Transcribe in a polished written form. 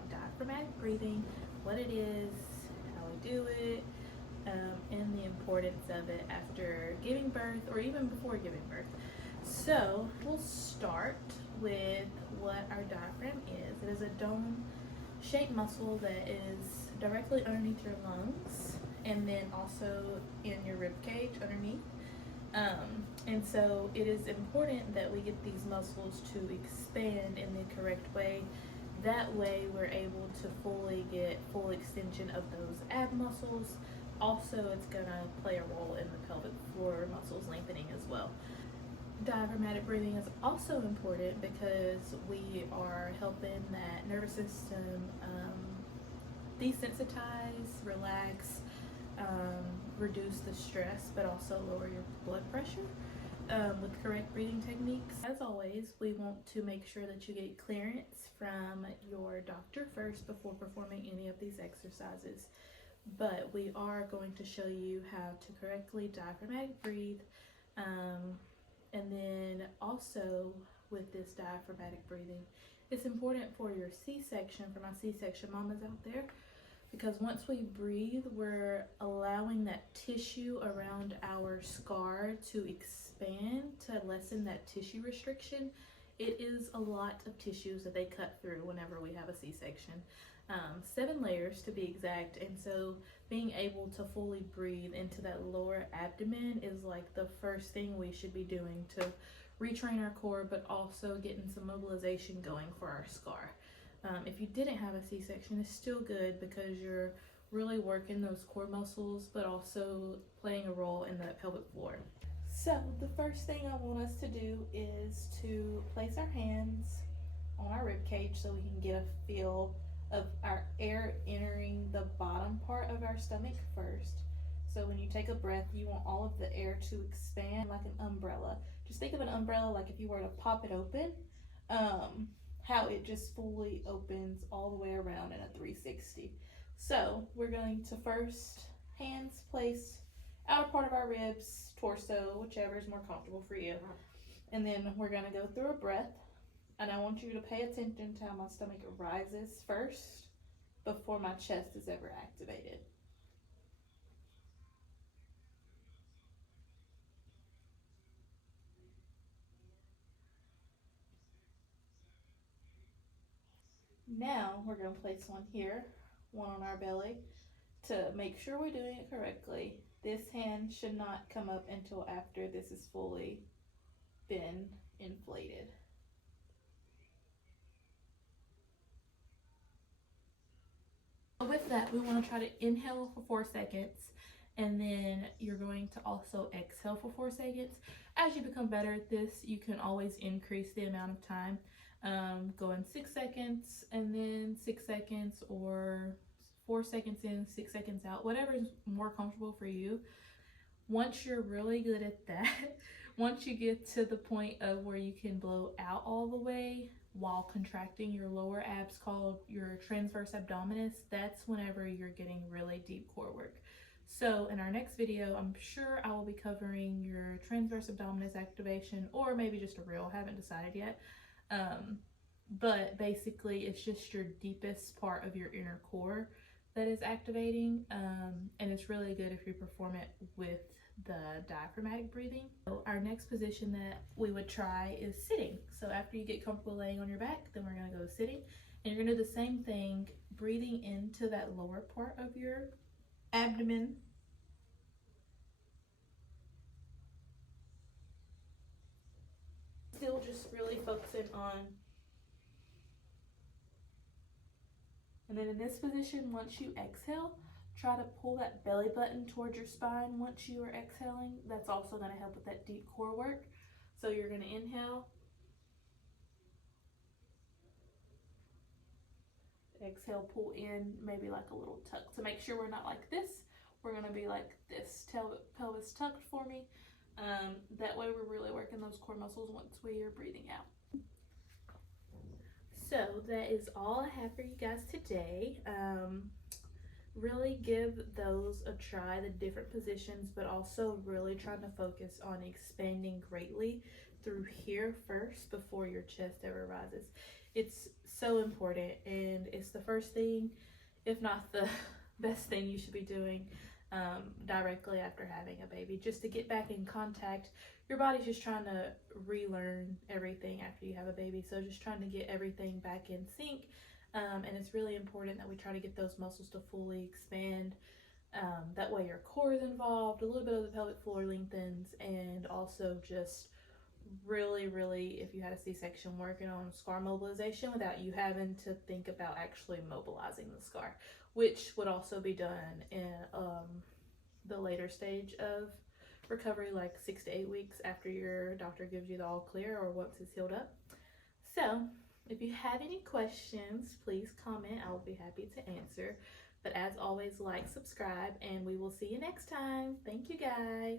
about diaphragmatic breathing, what it is, how we do it, and the importance of it after giving birth or even before giving birth. So we'll start with what our diaphragm is. It is a dome-shaped muscle that is directly underneath your lungs and then also in your rib cage underneath. And so it is important that we get these muscles to expand in the correct way. That way we're able to fully get full extension of those ab muscles. Also, it's gonna play a role in the pelvic floor muscles lengthening as well. Diaphragmatic breathing is also important because we are helping that nervous system desensitize, relax, reduce the stress, but also lower your blood pressure with correct breathing techniques. As always, we want to make sure that you get clearance from your doctor first before performing any of these exercises. But we are going to show you how to correctly diaphragmatic breathe. And then also with this diaphragmatic breathing, it's important for your C-section, for my C-section mamas out there, because once we breathe, we're allowing that tissue around our scar to expand to lessen that tissue restriction. It is a lot of tissues that they cut through whenever we have a C-section. 7 layers to be exact, and so being able to fully breathe into that lower abdomen is like the first thing we should be doing to retrain our core, but also getting some mobilization going for our scar. If you didn't have a C-section, it's still good because you're really working those core muscles, but also playing a role in the pelvic floor. So the first thing I want us to do is to place our hands on our rib cage so we can get a feel of our air entering the bottom part of our stomach first. So when you take a breath, you want all of the air to expand like an umbrella. Just think of an umbrella like if you were to pop it open, how it just fully opens all the way around in a 360. So we're going to first hands place outer part of our ribs, torso, whichever is more comfortable for you. And then we're gonna go through a breath. And I want you to pay attention to how my stomach rises first before my chest is ever activated. Now we're going to place one here, one on our belly, to make sure we're doing it correctly. This hand should not come up until after this has fully been inflated. With that, we want to try to inhale for 4 seconds, and then you're going to also exhale for 4 seconds. As you become better at this, you can always increase the amount of time, going 6 seconds and then 6 seconds, or 4 seconds in, 6 seconds out, whatever is more comfortable for you. Once you're really good at that, once you get to the point of where you can blow out all the way while contracting your lower abs, called your transverse abdominis, that's whenever you're getting really deep core work. So in our next video, I'm sure I will be covering your transverse abdominis activation, or maybe just a reel, haven't decided yet. But basically it's just your deepest part of your inner core that is activating, and it's really good if you perform it with the diaphragmatic breathing. So our next position that we would try is sitting. So after you get comfortable laying on your back, then we're going to go sitting, and you're going to do the same thing, breathing into that lower part of your abdomen. Still just really focusing on. And then in this position, once you exhale, try to pull that belly button towards your spine once you are exhaling. That's also going to help with that deep core work. So you're going to inhale, exhale, pull in, maybe like a little tuck. To make sure we're not like this, we're going to be like this, pelvis tucked for me. That way we're really working those core muscles once we are breathing out. So that is all I have for you guys today. Really give those a try, the different positions, but also really trying to focus on expanding greatly through here first before your chest ever rises. It's so important, and it's the first thing, if not the best thing you should be doing directly after having a baby, just to get back in contact. Your body's just trying to relearn everything after you have a baby, so just trying to get everything back in sync. And it's really important that we try to get those muscles to fully expand. That way, your core is involved, a little bit of the pelvic floor lengthens, and also just really, really, if you had a C-section, working on scar mobilization without you having to think about actually mobilizing the scar, which would also be done in the later stage of recovery, like 6 to 8 weeks after your doctor gives you the all clear or once it's healed up. So if you have any questions, please comment. I will be happy to answer. But as always, like, subscribe, and we will see you next time. Thank you, guys.